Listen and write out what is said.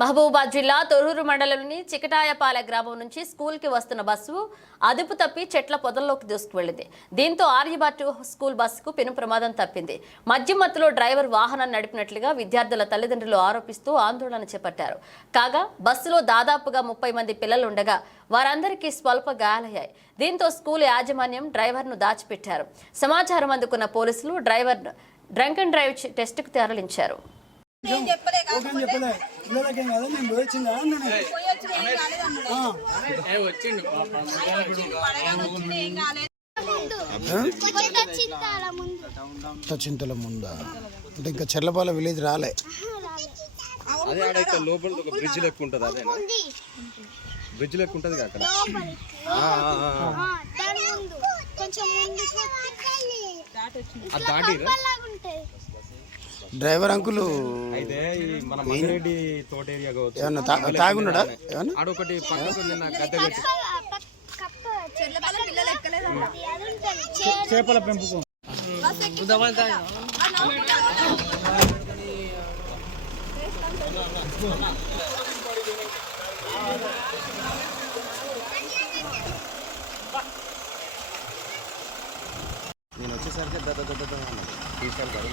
మహబూబాబాద్ జిల్లా తొర్రూరు మండలంలోని చికటాయపాలె గ్రామం నుంచి స్కూల్కి వస్తున్న బస్సు అదుపు తప్పి చెట్ల పొదల్లోకి దూసుకువెళ్లింది. దీంతో ఆర్యభట్టు స్కూల్ బస్సుకు పెను ప్రమాదం తప్పింది. మద్యం మత్తులో డ్రైవర్ వాహనాన్ని నడిపినట్లుగా విద్యార్థుల తల్లిదండ్రులు ఆరోపిస్తూ ఆందోళన చేపట్టారు. కాగా బస్సులో దాదాపుగా 30 మంది పిల్లలుండగా వారందరికీ స్వల్ప గాయాలయ్యాయి. దీంతో స్కూల్ యాజమాన్యం డ్రైవర్ను దాచిపెట్టారు. సమాచారం అందుకున్న పోలీసులు డ్రైవర్ను డ్రంక్ అండ్ డ్రైవ్ టెస్టుకు తరలించారు. చింతల ముందా అంటే ఇంకా చెర్లపాలెం విలేజ్ రాలే. అదే ఆడ ఇక్కడ లోపల ఒక బ్రిడ్జ్ లెక్క ఉంటుంది. అదే బ్రిడ్జ్ లెక్క ఉంటుంది అక్కడ. డ్రైవర్ అంకులు అయితే మన మంగిరెడ్డి తోట ఏరియా ఏమన్నా తాగున్నాడా? ఆడొకటి పక్కకు గద్దె పెట్టి చేపల పెంపుకం నేను వచ్చేసరికి తీసుకెళ్తాను.